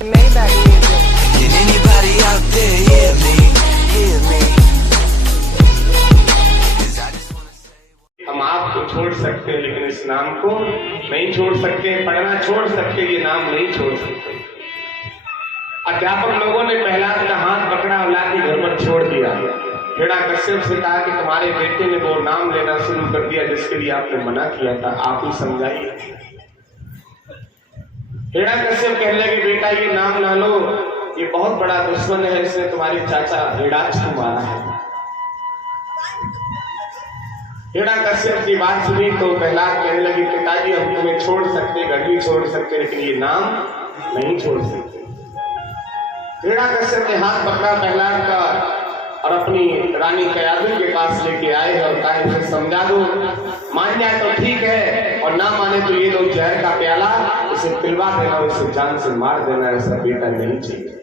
Maybach music. Can anybody out there hear me? Hear me? 'Cause I just wanna say हम आपको छोड़ सकते हैं लेकिन इस नाम को नहीं छोड़ सकते। पढ़ना छोड़ सकते, ये नाम नहीं छोड़ सकते। अध्यापक लोगों ने प्रहलाद का हाथ पकड़ा और लाके घर पर छोड़ दिया। हिरण्यकश्यप से कहा कि तुम्हारे बेटे ने वो नाम लेना शुरू कर दिया जिसके लिए आपने मना किया था, आप ही समझाइए। हिरण्यकश्यप कहने लगे बेटा ये नाम ना लो, ये बहुत बड़ा दुश्मन है, इसने तुम्हारे चाचा हिरण्याक्ष को मारा है। हिरण्यकश्यप की बात सुनी तो प्रहलाद कहने लगे पिताजी हम तुम्हें छोड़ सकते, घर भी छोड़ सकते, लेकिन ये नाम नहीं छोड़ सकते। हिरण्यकश्यप ने हाथ पकड़ा प्रहलाद का और अपनी रानी कयाधु के पास लेके आए और कहा इसे समझा दो, मान जाए तो ठीक है और ना माने तो ये लोग जहर का प्याला इसे पिलवा देना, इसे जान से मार देना, ऐसा बेटा नहीं चाहिए।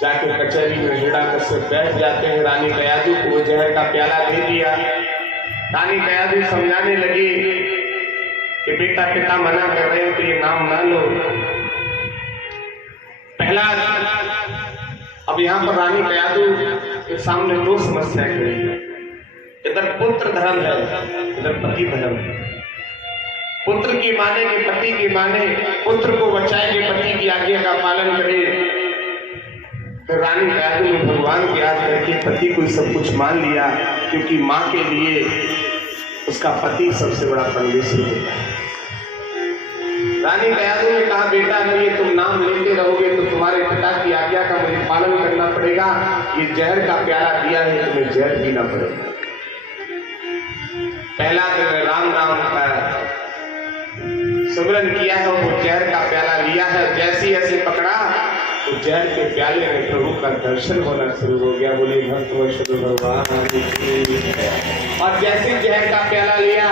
जाके कचहरी में हिरण्यकश्यप बैठ जाते हैं, रानी कयाधु को वो जहर का प्याला दे दिया। रानी कयाधु समझाने लगी कि बेटा पिता मना कर रहे हैं तो ये नाम ना लो। पहला अब यहाँ पर रानी कयाधु के सामने दो समस्या खड़ी है। इधर पुत्र धर्म है, इधर पति धर्म है। पुत्र की माने कि पति की माने, पुत्र को बचाएंगे, पति की आज्ञा का पालन करे। फिर रानी कयाधु ने भगवान की याद करके पति को सब कुछ मान लिया, क्योंकि माँ के लिए उसका पति सबसे बड़ा परमेश्वर होता है। रानी कयाधु ने कहा बेटा अगर ये तुम नाम लेते रहोगे तो तुम्हारे पिता की आज्ञा का मुझे पालन करना पड़ेगा, ये जहर का प्याला दिया है तुम्हें जहर पीना पड़ेगा। पहला दिन राम राम का सुमिरन किया है, वो जहर का प्याला लिया है, जैसे ऐसे पकड़ा तो जहर के प्याले में प्रभु का दर्शन होना शुरू हो गया। बोले भक्त वैष्णव भगवान। और जैसे जहर का प्याला लिया,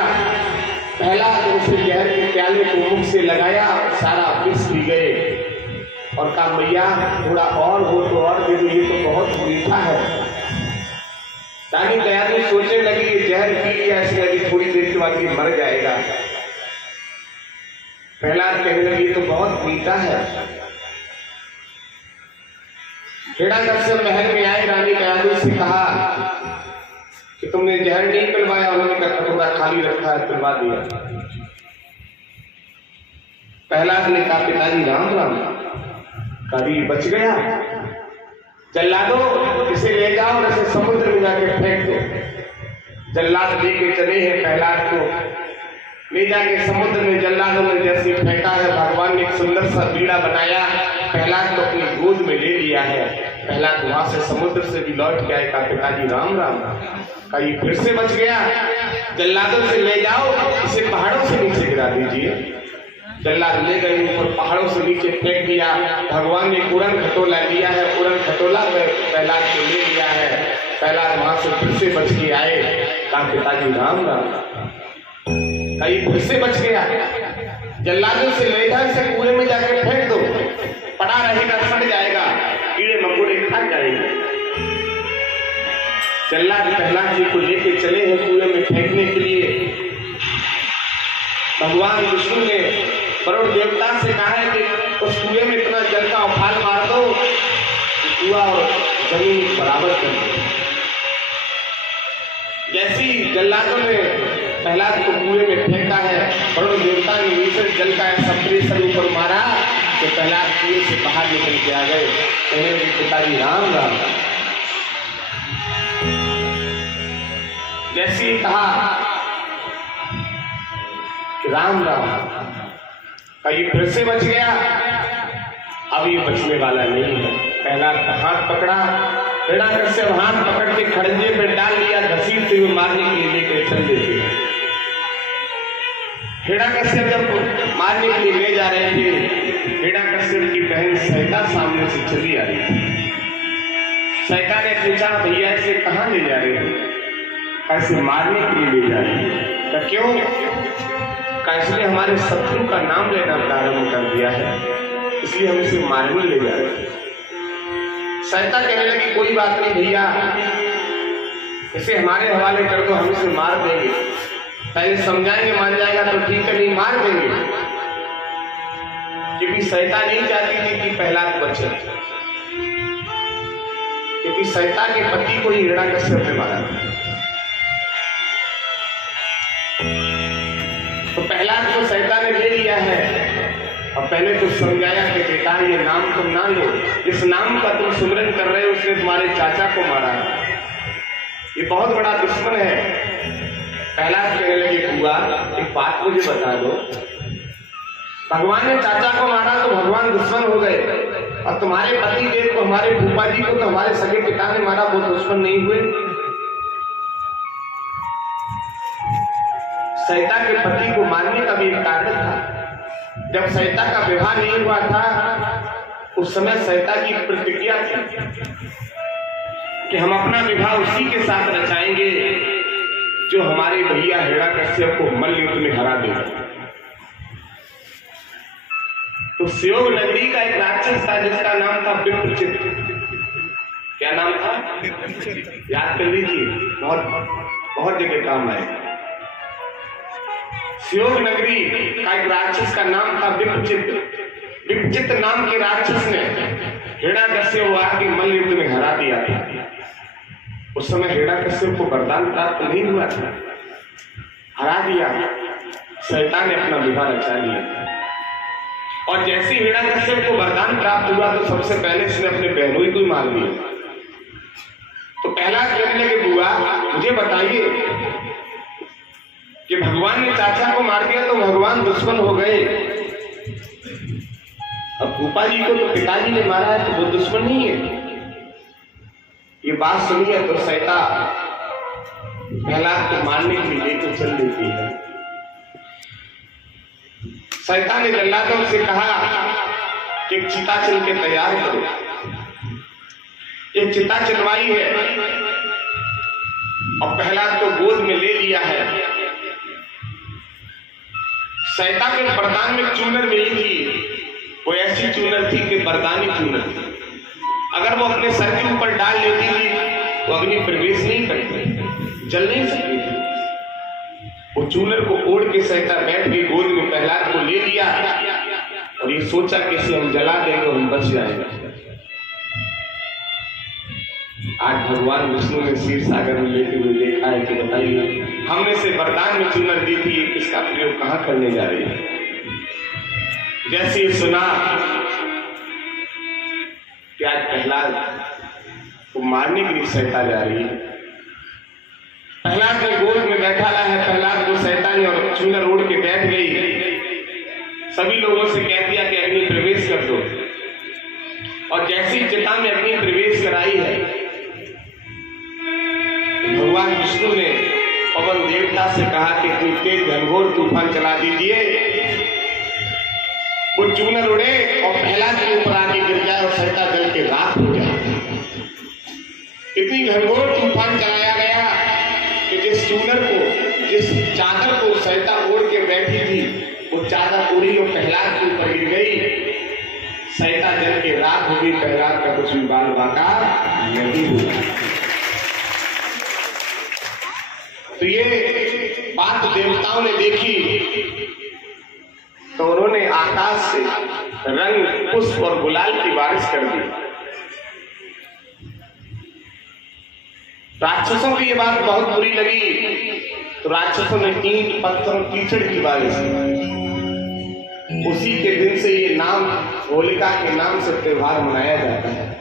पहला तो उसे जहर के प्याले को मुख से लगाया, सारा विष पी गए और कहा मैया थोड़ा और हो तो और दे दो, ये तो बहुत मीठा है। रानी कयाधु सोचने लगी ये जहर पी लिया, ऐसे लगी थोड़ी देर के बाद ये मर जाएगा। प्रहलाद कहने लगी तो बहुत मीठा है। हिरण्यकश्यप महल में आए, रानी कयाधु से कहा कि तुमने जहर नहीं पिलवाया, उन्होंने कहा कटोरा खाली रखा है, पिलवा दिया। प्रहलाद ने कहा पिताजी राम राम, कभी बच गया, जल्लादो इसे ले जाओ और इसे समुद्र में जाके फेंक दो। जल्लाद लेके चले हैं प्रहलाद को, ले जाके समुद्र में जल्लादों ने जैसे फेंका है, भगवान ने एक सुंदर सा बीड़ा बनाया, प्रहलाद को अपनी गोद में ले लिया है। प्रहलाद वहां से समुद्र से भी लौट के आए, कहा पिताजी राम राम, का ये फिर से बच गया, जल्लादों से ले जाओ, इसे पहाड़ों से नीचे गिरा दीजिए। जल्लाद ले गए ऊपर, पहाड़ों से नीचे फेंक दिया। भगवान ने पूरन खटोला लिया है, पूरन खटोला प्रहलाद को ले लिया है। प्रहलाद वहां से फिर से बच के आए, कहा पिताजी राम राम, का ये फिर से बच गया, जल्लादों से ले जाओ, इसे कुएं में जाके फेंक दो, पड़ा रहेगा, सड़ जाएगा, कीड़े मकोड़े खा जाएंगे। जल्लाद प्रहलाद जी को लेके चले हैं कुएं में फेंकने के लिए। भगवान विष्णु ने वरुण देवता से कहा है कि उस कुएं में इतना जल का उफान मार दो कि कुआं और जमीन बराबर कर दो। जैसी जल्लादों ने प्रहलाद को कुएं में फेंका है, वरुण देवता ने नीचे जल का प्रेशर ऊपर मारा तो प्रहलाद कुएं से बाहर निकल के आ गए। कहने लगे पिताजी राम राम। जैसे ही कहा कि राम राम, का ये फिर से बच गया, अब ये बचने वाला नहीं है। प्रहलाद का हाथ पकड़ा, हिरण्यकश्यप हाथ पकड़ के खड़ंजे पे डाल लिया, घसीटते हुए मारने के लिए लेकर चल देते। हिरण्यकश्यप जब मारने के लिए ले जा रहे थे, हिरण्यकश्यप की बहन सैका सामने से चली आ रही थी। सैका ने पूछा भैया इसे कहाँ ले जा रहे हो? ऐसे मारने के लिए ले जा रहे हैं। क्यों? इसलिए हमारे शत्रु का नाम लेना प्रारंभ कर दिया है, इसलिए हम इसे मारने ले जा रहे हैं। सैका कहने लगी कोई बात नहीं भैया, इसे हमारे हवाले कर दो, हम इसे मार देंगे, पहले समझाएंगे मान जाएगा तो ठीक है, नहीं मार देंगे। सैता नहीं चाहती थी कि प्रहलाद बचे, क्योंकि सैता के पति को ही हिरण्यकश्यप ने मारा था। तो प्रहलाद को सैता ने ले लिया है और पहले तो समझाया कि बेटा ये नाम तुम ना लो, जिस नाम का तुम सुमिरन कर रहे हो उसने तुम्हारे चाचा को मारा है, ये बहुत बड़ा दुश्मन है। प्रहलाद कहने लगे बुआ एक बात मुझे बता दो, भगवान ने चाचा को मारा तो भगवान दुश्मन हो गए, और तुम्हारे पति देव को, हमारे फूफा जी को तो हमारे सगे पिता ने मारा, वो दुश्मन नहीं हुए? सैता के पति को मारने का भी एक कारण था। जब सैता का विवाह नहीं हुआ था उस समय सैता की प्रतिज्ञा थी कि हम अपना विवाह उसी के साथ रचाएंगे जो हमारे भैया हिरण्यकश्यप को मल्लयुद्ध में हरा देगा। तो स्योग नगरी का एक राक्षस था जिसका नाम था विप्रचित। क्या नाम था? याद कर लीजिए, बहुत जगह काम आएगा। स्योग नगरी का एक राक्षस का नाम था विप्रचित। विप्रचित नाम के राक्षस ने हिरण्यकश्यप को मल्लयुद्ध में हरा दिया था। उस समय हिरण्यकश्यप को वरदान प्राप्त नहीं हुआ था, हरा दिया, सैता ने अपना विवाह रचा लिया। और जैसे हिरण्यकश्यप को वरदान प्राप्त हुआ तो सबसे पहले इसने अपने बहनोई को ही मार दिया। तो पहला कहने लगे बुआ मुझे बताइए कि भगवान ने चाचा को मार दिया तो भगवान दुश्मन हो गए, अब फूफा जी को तो पिताजी ने मारा है तो वो दुश्मन नहीं है? ये बात सुनिए तो सैता प्रहलाद को मारने के लिए लेकर चल देती है। सैता ने जल्लादों से कहा कि एक चिता चल के तैयार करो। एक चिता चलवाई है और प्रहलाद को गोद में ले लिया है। सैता के वरदान में चूनर मिली थी, वो ऐसी चूनर थी कि वरदानी चूनर थी। अगर वो अपने सर के ऊपर डाल लेती थी तो अग्नि प्रवेश नहीं करती, जल नहीं सकती थी। वो चूनर को ओढ़ के सैता बैठ के गोद में प्रहलाद को ले लिया और ये सोचा कि इसे हम जला देंगे हम बच जाएंगे। आज भगवान विष्णु ने क्षीर सागर में लेते हुए देखा है कि बताइए हमने से वरदान में चूनर दी थी, इसका प्रयोग कहां करने जा रही है? जैसे ही सुना कि आज प्रहलाद को मारने के लिए सैता जा रही है, प्रहलाद ने गोद में बैठा है, प्रहलाद को सैता ने और चूनर ओढ़ के बैठ गई। सभी लोगों से कह दिया कि अग्नि प्रवेश कर दो, और जैसी चिता में अग्नि प्रवेश कराई है भगवान विष्णु ने पवन देवता से कहा कि इतनी तेज घनघोर तूफान चला दीजिए वो चूनर उड़े और प्रहलाद के ऊपर आके गिर जाए और सैता जल के राख हो जाए। इतनी घनघोर तूफान चलाया गया कि जिस चूनर को, जिस चादर को सैता ओढ़ के बैठी थी वो चादर उड़ी और प्रहलाद के ऊपर गिर गई। सैता जल के राख हो गई, प्रहलाद का कुछ भी बाल बाका नहीं हुआ। तो ये बात देवताओं ने देखी तो उन्होंने आकाश से रंग, पुष्प और गुलाल की बारिश कर दी। राक्षसों की ये बात बहुत बुरी लगी तो राक्षसों ने ईंट, पत्थर और कीचड़ की बारिश की। उसी के दिन से ये नाम होलिका के नाम से त्योहार मनाया जाता है।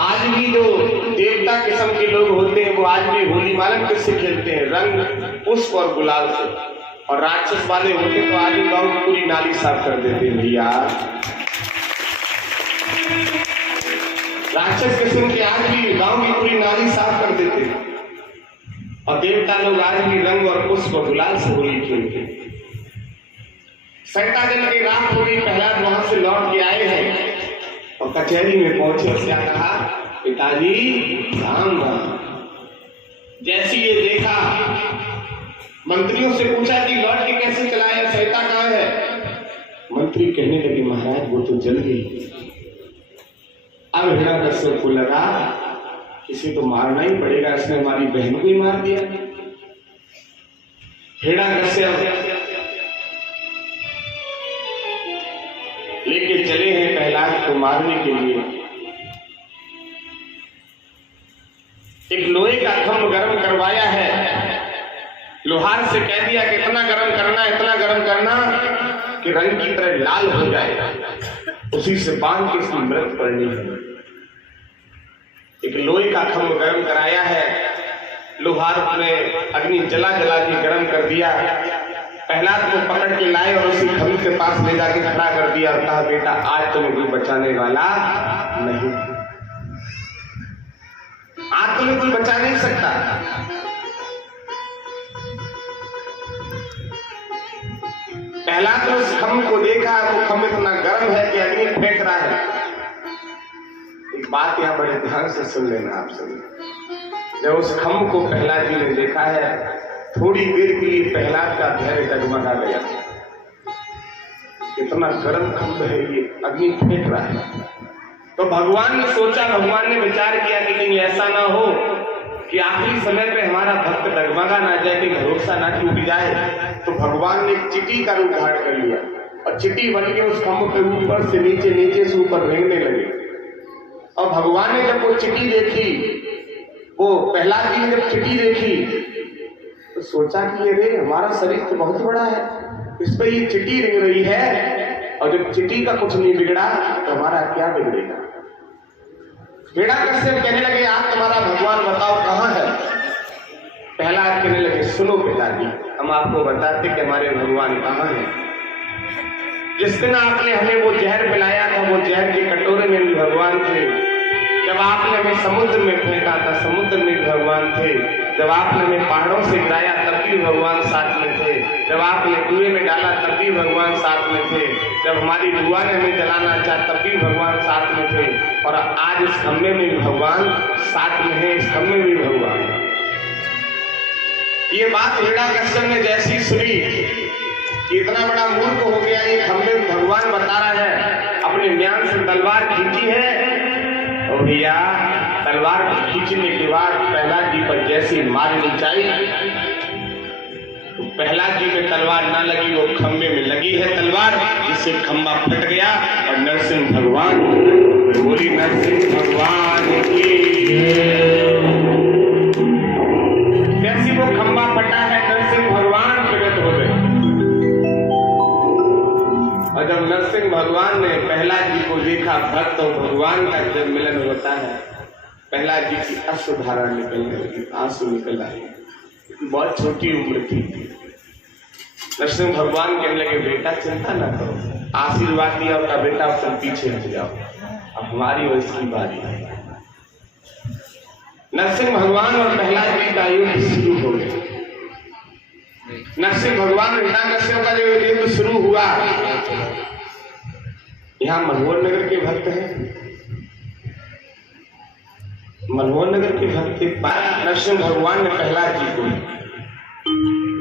आज भी जो देवता किस्म के लोग होते हैं वो आज भी होली मालन किससे खेलते हैं? रंग, पुष्प और गुलाल से। और राक्षस वाले होते तो आज भी गांव की पूरी नाली साफ कर देते हैं भैया। राक्षस किस्म के आज भी गांव की पूरी नाली साफ कर देते हैं और देवता लोग आज भी रंग और पुष्प और गुलाल से होली खेलते हैं। सैता जल के रात हो गई, प्रहलाद वहां से लौट के आए हैं और कचहरी में पहुंचे और क्या कहा? पिताजी राम राम। जैसी ये देखा मंत्रियों से पूछा कि लौट के कैसे चलाया, सैता कहाँ है? मंत्री कहने लगे महाराज वो तो जल गई। अब हिरण्यकश्यप को लगा इसे तो मारना ही पड़ेगा, इसने हमारी बहन को ही मार दिया। हिरण्यकश्यप लिए चले हैं प्रहलाद को मारने के लिए। एक लोहे का खम्भ गर्म करवाया है, लोहार से कह दिया कि इतना गर्म करना कि रंग की तरह लाल हो जाए, उसी से बांध के इसकी मृत पड़नी है। एक लोहे का खम्भ गर्म कराया है, लोहार ने अग्नि जला के गर्म कर दिया। प्रहलाद को पकड़ के लाए और उसी खम्भ के पास ले जाके खड़ा कर दिया और कहा, बेटा आज तुम्हें कोई बचाने वाला नहीं, आज तुम्हें कोई बचा नहीं सकता। प्रहलाद ने उस खम्भ को देखा, वो खम्भ इतना गर्म है कि अग्नि फेंक रहा है। एक बात यहां बड़े ध्यान से सुन लेना आप सभी। जब उस खम्भ को प्रहलाद जी ने देखा है, थोड़ी देर के लिए प्रहलाद का धैर्य डगमगा गया। इतना गर्म खम्भ है, ये अग्नि फेंक रहा है। तो भगवान ने सोचा, भगवान ने विचार किया कि कहीं ऐसा ना हो कि आखिरी समय पे हमारा भक्त डगमगा ना जाए, कि भरोसा ना टूट जाए। तो भगवान ने एक चींटी का रूप धारण कर लिया और चींटी बन के उस खम्भ के ऊपर से नीचे, नीचे से ऊपर रेंगने लगे। और भगवान ने जब वो चींटी देखी, वो प्रहलाद जी ने जब चींटी देखी तो सोचा कि अरे हमारा शरीर तो बहुत बड़ा है, इस पर ये चींटी रेंग रही है, और जब चींटी का कुछ नहीं बिगड़ा तो हमारा क्या बिगड़ेगा। हिरण्यकश्यप कहने लगे, आप तुम्हारा भगवान बताओ कहाँ है। प्रहलाद कहने लगे, सुनो पिताजी, हम आपको बताते कि हमारे भगवान कहाँ हैं। जिस दिन आपने हमें वो जहर पिलाया था, वो जहर के कटोरे में भी भगवान थे। जब आपने हमें समुद्र में फेंका था, समुद्र में भी भगवान थे। जब आपने हमें पहाड़ों से गिराया तब भी भगवान साथ में थे। जब आपने कुएं में डाला तब भी भगवान साथ में थे। जब हमारी बुआ ने हमें जलाना चाहा तब भी भगवान साथ में थे। और आज इस खम्भे में भी भगवान साथ में है, इस खम्भे में भी भगवान। ये बात हिरण्यकश्यप ने जैसी सुनी, इतना बड़ा मूर्ख हो गया, ये खम्भे में भगवान बता रहा है। अपने म्यान से तलवार खींची है और भैया तलवार को खींचने के बाद प्रहलाद जी पर जैसी मारनी चाहिए, तो प्रहलाद जी में तलवार ना लगी, वो खम्भे में लगी है तलवार, जिससे खम्भा फट गया। और नरसिंह भगवान बोली, नरसिंह भगवान की जैसी वो खम्भा फटा है, नरसिंह भगवान प्रकट हो गए। और जब नरसिंह भगवान ने प्रहलाद जी को देखा, भक्त और भगवान का जब मिलन होता है, प्रहलाद जी की अश्रुधारा निकलने लगी, आंसू निकल आए। बहुत छोटी उम्र थी। नरसिंह भगवान कहने लगे, बेटा चिंता ना करो, आशीर्वाद दिया उसका, बेटा तुम पीछे हट जाओ, अब हमारी वंश की बारी है। नरसिंह भगवान और प्रहलाद जी का युद्ध शुरू हो गया। नरसिंह भगवान और हिरण्यकश्यप का जो युद्ध शुरू हुआ, यहाँ मनोहर नगर के भक्त हैं, मनोहर नगर के भक्त के पास नरसिंह भगवान ने प्रहलाद जी को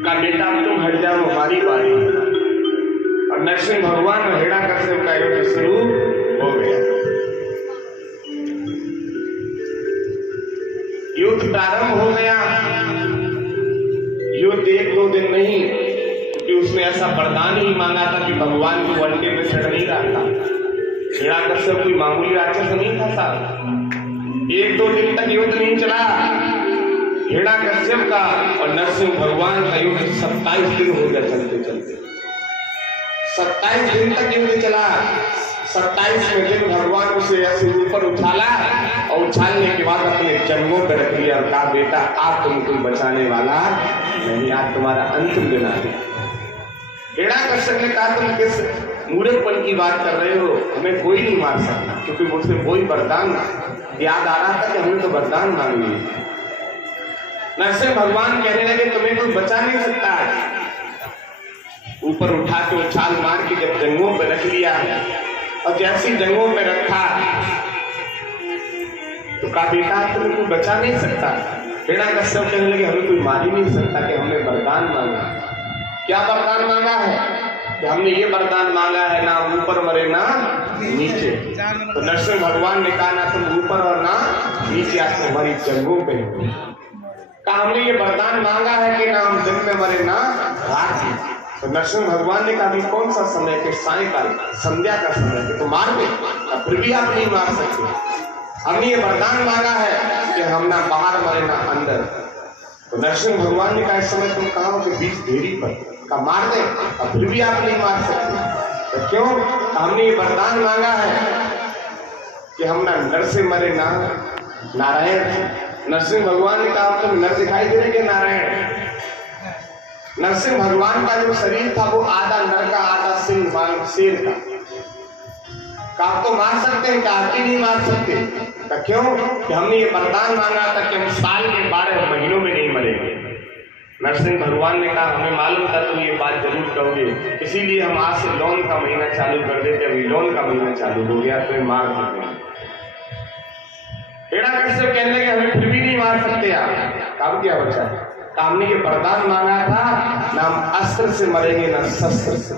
कहा, बेटा तुम हट जाओ, हमारी बारी। और नरसिंह भगवान और हिरण्यकश्यप का युद्ध शुरू हो गया। युद्ध प्रारंभ हो गया। युद्ध 1-2 दिन नहीं, क्योंकि उसने ऐसा वरदान ही मांगा था कि भगवान को अंडे में चढ़ नहीं रहा था। हिरण्यकश्यप कोई मामूली राक्षस नहीं था साहब। 1-2 दिन तक युद्ध नहीं चला। हिरण्यकश्यप का और नरसिंह भगवान का युद्ध 27 दिन हो गया, चलते चलते 27 दिन तक युद्ध चला। 27वें दिन भगवान उसे ऐसे ऊपर उछाला और उछालने के बाद अपने जंगों पर रख लिया और कहा, बेटा आप तुमको बचाने वाला नहीं, आज तुम्हारा अंतिम दिन आ गया। हिरण्यकश्यप ने कहा, तुम किस मूर्खपन की बात कर रहे हो, हमें कोई नहीं मार सकता, क्योंकि मुझसे कोई वरदान याद आ रहा था कि हमने तो वरदान मांग लिया। नरसिंह भगवान कहने लगे, तुम्हें कोई बचा नहीं सकता। ऊपर उठा के उछाल मार के जब जंगों पर रख लिया और जैसी जंगों में रखा तो कहा, बेटा तुम्हें कोई बचा नहीं सकता। हिरण्यकश्यप कहने लगे, हमें कोई मार ही नहीं सकता कि हमने वरदान मांगा। क्या वरदान मांगा है? कि हमने ये वरदान मांगा है, ना ऊपर मरे ना नीचे। तो नरसिंह भगवान ने कहा, ना तुम ऊपर और ना नीचे, आज तुम्हारी जंगों पे कहा, हमने ये वरदान मांगा है कि ना हम दिन में मरे ना रात में। तो नरसिंह भगवान ने कहा कि कौन सा समय के सायकाल संध्या का समय है तो मार दे, फिर भी आप नहीं मार सकते। हमने ये वरदान मांगा है कि हम ना बाहर मरे ना अंदर। तो नरसिंह भगवान ने कहा इस समय तुम कहा हो कि बीच ढेरी पर का मार दे, फिर भी आप नहीं मार सकते। तो क्यों? हमने ये वरदान मांगा है कि हम ना नर से मरे ना नारायण। नरसिंह भगवान ने कहा तुम नर दिखाई दे रहे कि नारायण? नरसिंह भगवान का जो शरीर था वो आधा नर का आधा शेर का तो मार सकते हैं, कहा कि नहीं मार सकते। तो क्यों? कि हमने ये वरदान मांगा था कि हम साल के 12 महीनों में नहीं मरेंगे। नरसिंह भगवान ने कहा हमें मालूम था तुम ये बात जरूर कहोगे, इसीलिए हम आज से लौन का महीना चालू कर देते। अभी लौन का महीना चालू हो गया तो मार सकते। हिरण्यकश्यप कहने लगे हमें फिर भी नहीं मार सकते आप। काम किया बच्चा? हमने ये वरदान मांगा था ना हम अस्त्र से मरेंगे ना शस्त्र से।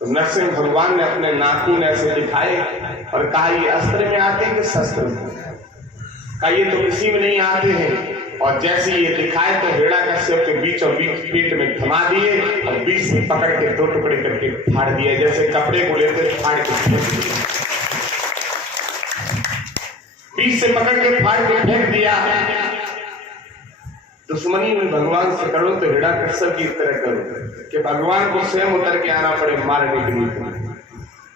तो नरसिंह भगवान ने अपने नाखून ऐसे दिखाए और कहा ये अस्त्र में आते हैं कि शस्त्र में? कहा ये तो किसी में नहीं आते हैं। और जैसे ये दिखाए तो हिरण्यकश्यप के बीचों बीच पीठ में थमा दिए और बीच से पकड़ के 2 टुकड़े करके फाड़ दिए, जैसे कपड़े को लेते फाड़ के फेंक दिया। बीच से पकड़ के फाड़ के फेंक दिया। दुश्मनी में भगवान से करो तो हिरण्यकश्यप की तरह करो कि भगवान को स्वयं उतर के आना पड़े मारने के लिए।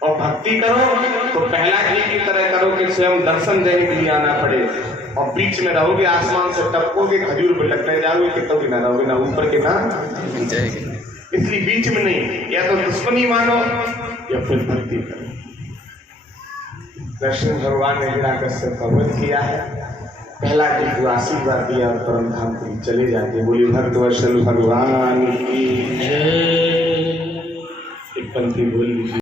और भक्ति करो तो पहला जी की तरह करो कि स्वयं दर्शन देने के लिए आना पड़े। और बीच में रहोगे आसमान से टपकोगे, खजूर पे लटक जाओगे, कितों की ना रहोगे, ना ऊपर के ना जाएंगे। इसलिए बीच में नहीं, या तो दुश्मनी मानो या फिर भक्ति करो। नरसिंह भगवान ने हिरण्यकश्यप का वध किया है। पहला जी को आशीर्वाद दिया और परम धाम को चले जाते। बोली भक्तवत्सल भगवान की जय। एक पंक्ति बोल लीजिए।